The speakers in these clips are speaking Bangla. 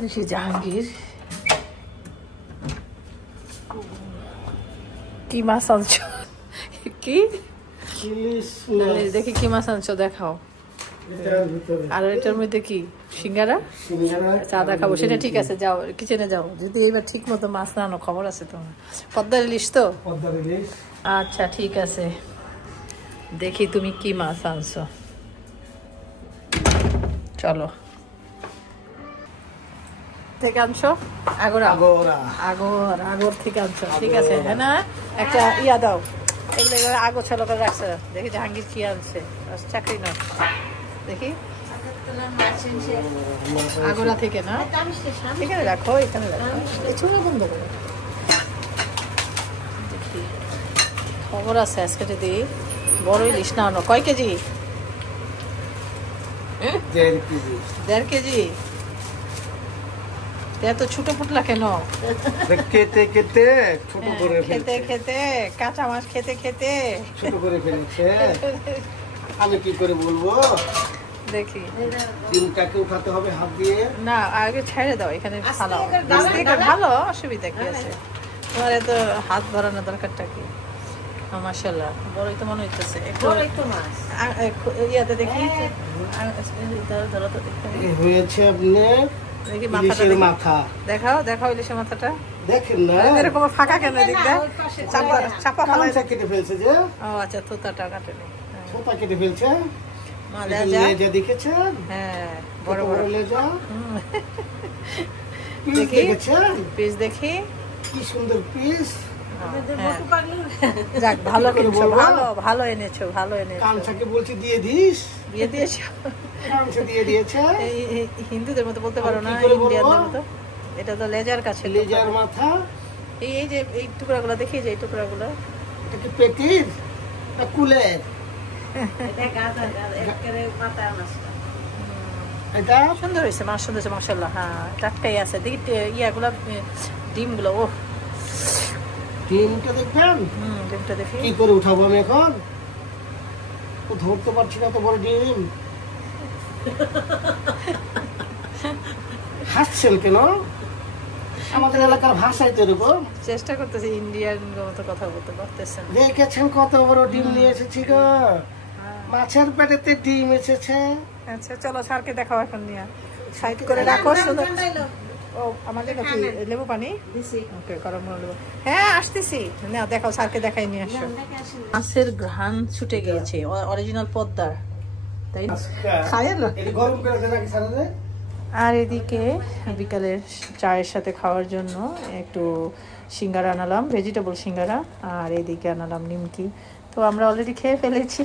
দেখি জাহাঙ্গীর কি মাছ আনছো? কি দেখি কি মাছ আনছো দেখাও। আর এটার মধ্যে কি সিঙ্গারা চাঁদা খাবো? সেটা ঠিক আছে, যাও কিচেনে যাও। যদি এবার ঠিক মতো মাছ না আনো খবর আছে তোমার। পদ্মার ইলিশ তো? আচ্ছা ঠিক আছে, দেখি তুমি কি মাছ আনছো। চলো থেকে আনছো? আগর থেকে আনছো, ঠিক আছে। হ্যাঁ না, একটা ইয়া দাও, এগুলো এবার আগর ছলো করে রাখছে। দেখি জাহাঙ্গীর কি আনছে, চাকরি না দেখি আগোড়া থেকে না, এখানে রাখো, এখানে রাখো, এই ছোলা বন্ধ করো। দেখি খবর আছে আজকে যদি বড় ইলিশ না আনো। কয় কেজি? 1.5 কেজি। এত ছোট ফুটলা কেন? খেতে খেতে ছোট করে খেতে খেতে কাঁচা মাছ খেতে খেতে ছোট করে ফেলেছে। আমি কি করে বলবো? দেখি ডিমটাকে উঠাতে হবে হাত দিয়ে। না আগে ছেড়ে দাও, এখানে ফালাও। ভালো, অসুবিধা কি আছে? তোমার এত হাত ভরানোর দরকারটা কি? মাশাআল্লাহ বড়ই তো মনে হইতেছে। ইয়াতে দেখি ধরো তো, হয়েছে আপনার দেখি ইলিশের মাথা। দেখাও দেখাও ইলিশের মাথাটা। দেখেন না এরকম ফাঁকা কেন দিকটা? চাপা ফালাই কেটে ফেলছে যে। ও আচ্ছা, থোতাটা কাটেনি, ছোটা কেটে ফেলছে। লেজা দেখেছেন? হ্যাঁ বড় বড় লেজা। দেখি পিস, দেখি কি সুন্দর পিস। যাক ভালো কিনছো, ভালো ভালো এনেছো, ভালো এনেছো। কাঞ্চাকে বলছি দিয়ে দিস। দিয়ে দিয়েছো? কাঞ্চা দিয়ে দিয়েছে। হিন্দুদের মতো বলতে পারো না, ইন্ডিয়ানদের মতো। এটা তো লেজার কাছে, লেজার মাথা। এই যে এই টুকরাগুলো দেখি, যে এই টুকরাগুলো এটা কি পেটির না কুলের? এটা সুন্দর হয়েছে, মাছ সুন্দর হয়েছে মাশাআল্লাহ। হ্যাঁ টাটকাই আছে। দেখি ইয়াগুলা ডিমগুলো, ও ডিমটা দেখবেন। ডিমটা দেখি কি করে উঠাবো আমি এখন, ধরতে পারছি না তো বড় ডিম। হাসছেন কেন? আমাদের এলাকার ভাষায় তো এরকম। চেষ্টা করতেছি ইন্ডিয়ান মতো কথা বলতে পারতেছেন। দেখেছেন কত বড় ডিম নিয়ে এসেছি গো, মাছের পেটেতে ডিম এসেছে। আচ্ছা চলো স্যারকে দেখাও এখন, নিয়ে সাইড করে রাখো। সুন্দর। ও আমাদের কাছে লেবু পানি দিছি, ওকে গরম লেবু। হ্যাঁ আসতেছি, না দেখাও, স্যারকে দেখাই নিয়ে আসো। মাছের ঘ্রাণ ছুটে গিয়েছে, অরিজিনাল পদ্মার, তাই না? খায় না এটা গরম করে দেন নাকি স্যার? আর এদিকে বিকালের চায়ের সাথে খাওয়ার জন্য একটু সিঙ্গারা আনালাম, ভেজিটেবল সিঙ্গারা। আর এদিকে আনালাম নিমকি। তো আমরা অলরেডি খেয়ে ফেলেছি,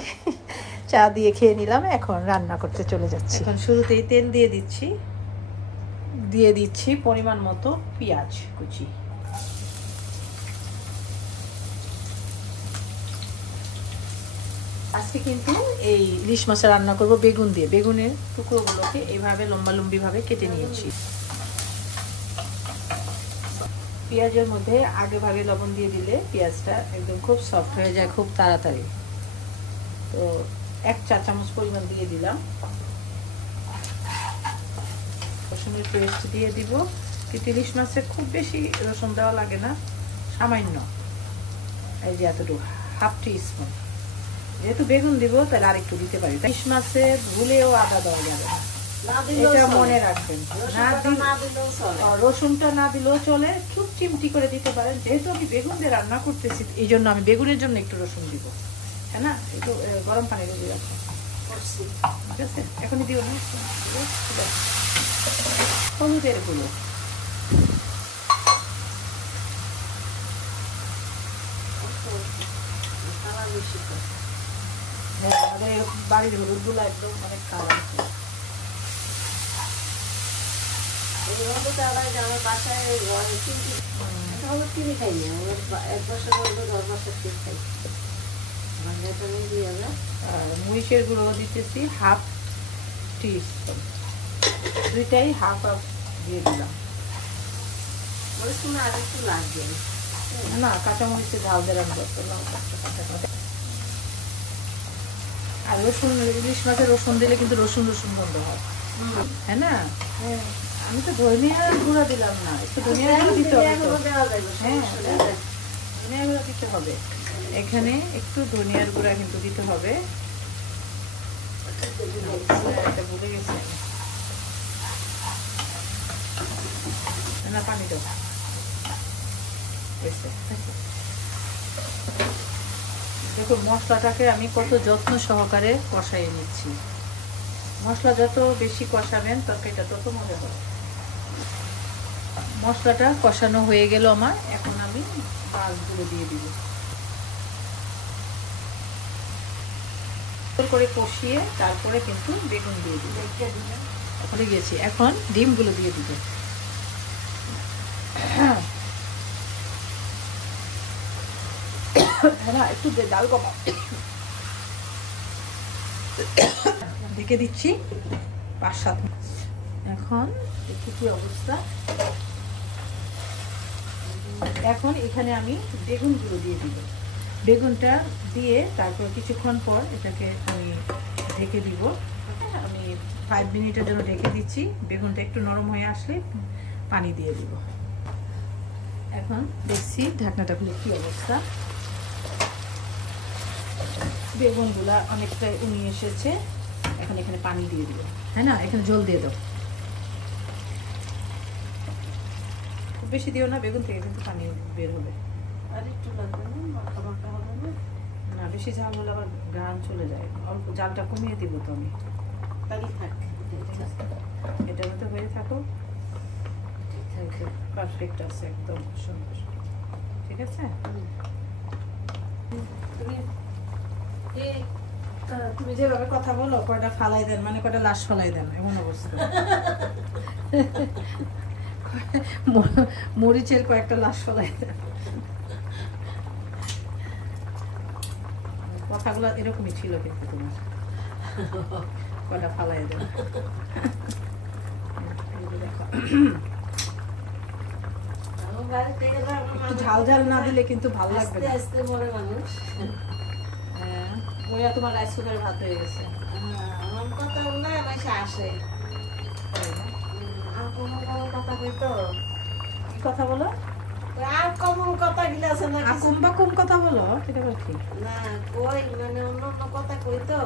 চা দিয়ে খেয়ে নিলাম। এখন রান্না করতে চলে যাচ্ছি। এখন শুরুতেই তেল দিয়ে দিচ্ছি পরিমাণ মতো পেঁয়াজ কুচি। আজকে কিন্তু এই ইলিশ মাছের রান্না করব বেগুন দিয়ে। বেগুনের টুকরোগুলোকে এইভাবে লম্বালম্বি ভাবে কেটে নিয়েছি। পেঁয়াজের মধ্যে আগে ভাগে লবণ দিয়ে দিলে পেঁয়াজটা একদম খুব সফট হয়ে যায় খুব তাড়াতাড়ি। তো 1 চা চামচ পরিমাণ দিয়ে দিলাম। রসুনের পেস্ট দিয়ে দিব। কিন্তু ইলিশ মাছে খুব বেশি রসুন দেওয়া লাগে না, সামান্য, এই যে এতটুকু, 1/2 টিস্পুন। যেহেতু বেগুন দিব তাহলে আরেকটু দিতে পারি। ইলিশ মাছে ভুলেও আদা দেওয়া যাবে না, এটা মনে রাখবেন। রসুনটা না দিলেও চলে, খুব চিমটি করে দিতে পারেন। যেহেতু আমি বেগুন দিয়ে রান্না করতেছি এই জন্য আমি বেগুনের জন্য একটু রসুন দিব, হ্যাঁ না? একটু গরম পানি দিয়ে রাখবো, ঠিক আছে? এখনই দিও না। হলুদের গুঁড়ো, আমাদের বাড়ির হলুদ গুলো একদম অনেক কালার। আমার বাসায় হলুদ কিনে খাই না, 1 বছর হলুদ 10 বছর কিনে খাই। মরিচের গুঁড়ো দিতেছি 1/2 টিস্পুন, দুইটাই 1/2 দিয়ে দিলাম। আর একটু লাগবে না, কাঁচামরিচের ঝাল দিয়ে রান্না করতে। আর রসুন, ইলিশ মাছের রসুন দিলে কিন্তু রসুন গন্ধ হয়, হ্যাঁ না? আমি তো ধনিয়ার গুঁড়া দিলাম না, একটু ধনিয়ার গুঁড়া দিতে হবে তো। হ্যাঁ, ধনিয়ার গুঁড়া দিতে হবে, এখানে একটু ধনিয়ার গুঁড়া কিন্তু দিতে হবে। এটা ভুলে গেছি না, পানি দাও। দেখুন মশলাটাকে আমি কত যত্ন সহকারে কষাইয়ে নিচ্ছি। মশলা যত বেশি কষাবেন তরকারিটা তত মজা হবে। মশলাটা কষানো হয়ে গেল আমার, এখন আমি মাছগুলো দিয়ে দিব। করে কষিয়ে তারপরে কিন্তু বেগুন দিয়ে দিব। এখন গিয়েছি, এখন ডিমগুলো দিয়ে দিব। একটু ডাল কমা দেখে দিচ্ছি 5-7 মিনিট। এখন দেখি কি অবস্থা। এখন এখানে আমি বেগুনগুলো দিয়ে দিব। বেগুনটা দিয়ে তারপর কিছুক্ষণ পর এটাকে আমি ঢেকে দিব। আমি 5 মিনিটের জন্য ঢেকে দিচ্ছি। বেগুনটা একটু নরম হয়ে আসলে পানি দিয়ে দিব। এখন দেখছি ঢাকনাটা খুলে কি অবস্থা। বেগুনগুলা অনেকটা উনিয়ে এসেছে। এখন এখানে পানি দিয়ে দিব, হ্যাঁ না, এখানে জল দিয়ে দাও। খুব বেশি দিও না, বেগুন থেকে কিন্তু পানি বের হবে। আর একটু লাগবে না, বেশি ঝাল হলে আবার গান চলে যায়। অল্প জালটা কমিয়ে দিব তো আমি। তাই থাক, এটার মধ্যে হয়ে থাকো। পারফেক্ট আছে, একদম সুন্দর। ঠিক আছে, তুমি যেভাবে কথা বলো কয়টা ফালাই দেন, মানে কয়টা লাশ ফালাই দেন, এমন অবস্থা। মরিচের কয়েকটা লাশ ফালাই দেন। কথাগুলো এরকমই ছিল কিন্তু তোমার, কয়টা ফালাই দেন। একটু ঝাল ঝাল না দিলে কিন্তু ভালো লাগবে না। হ্যাঁ, তোমার রাইস কুকারে ভাত হয়ে গেছে। আমার কথা না মাসে আসে আর কোনো কথা কইতো। কি কথা বলো? আর কমন কথা গিলা আছে না, আকুম বাকুম কথা বলো, এটা বল কি না কই, মানে অন্য অন্য কথা কইতো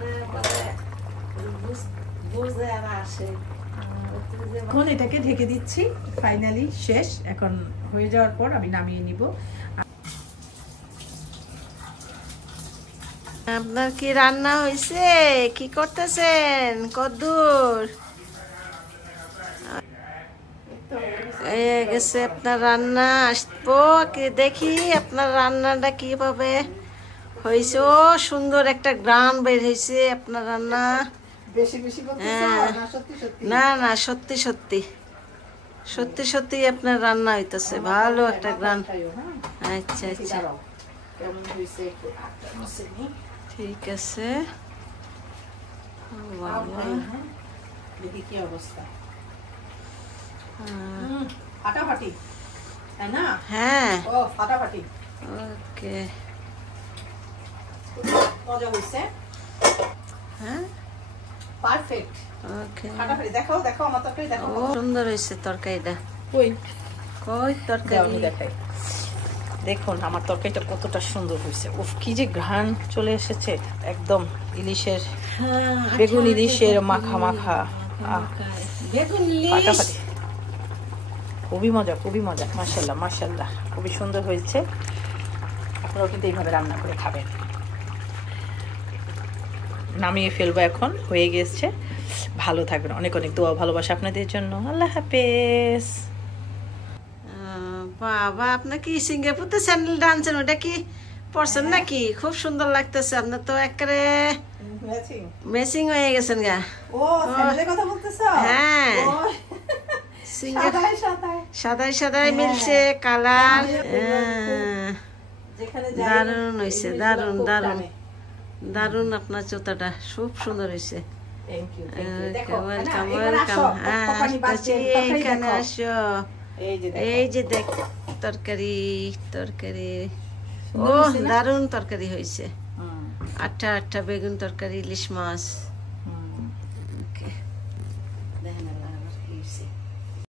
না, মানে বুঝে আর আসে। এখন এটাকে ঢেকে দিচ্ছি। ফাইনালি শেষ। এখন হয়ে যাওয়ার পর আমি নামিয়ে নিব। আপনার কি রান্না হয়েছে? কি করতেছেন? কদ্দুর গেছে আপনার রান্না? আসবো কি দেখি আপনার রান্নাটা কিভাবে হয়েছে। ও সুন্দর একটা গ্রান বের হয়েছে আপনার রান্না। না না, সত্যি সত্যি সত্যি সত্যি আপনার রান্না হইতেছে, ভালো একটা গ্রান। আচ্ছা আচ্ছা, ঠিক আছে। কি অবস্থা, ফাটাফাটি, তাই না? হ্যাঁ, ও ফাটাফাটি। ওকে, মজা হয়েছে। হ্যাঁ, পারফেক্ট। ওকে, ফাটাফাটি। দেখো দেখো আমার তরকারি দেখো, ও সুন্দর হয়েছে তরকারিটা। কই কই তরকারি দেখাই। দেখুন আমার তরকারিটা কতটা সুন্দর হয়েছে। উফ, কি যে ঘ্রাণ চলে এসেছে, একদম ইলিশের, বেগুন ইলিশের মাখা মাখা, বেগুন ইলিশ, ফাটাফাটি। খুবই মজা, খুবই মজা। মাশাআল্লাহ মাশাআল্লাহ, খুবই সুন্দর হয়েছে। আপনারাও কিন্তু এইভাবে রান্না করে খাবেন। নামিয়ে ফেলবো, এখন হয়ে গেছে। ভালো থাকবেন, অনেক অনেক দোয়া ভালোবাসা আপনাদের জন্য। আল্লাহ হাফেজ। বাবা, আপনার কি সিঙ্গাপুরতে স্যান্ডেল আনছেন? ওটা কি পরছেন নাকি? খুব সুন্দর লাগতেছে। আপনার তো একেবারে ম্যাচিং হয়ে গেছেন গা। ও স্যান্ডেলের কথা বলতেছো? হ্যাঁ, সাদাই সাদাই মিলছে কালার। দারুন হয়েছে, দারুন দারুন দারুন। আপনার জুতাটা খুব সুন্দর হয়েছে। Welcome welcome. হ্যাঁ, এইখানে আসো। এই যে দেখ তরকারি, তরকারি। ও দারুন তরকারি হয়েছে। আটটা আটটা বেগুন তরকারি, ইলিশ মাছ। ওকে, দেখেন। আবার কি হয়েছে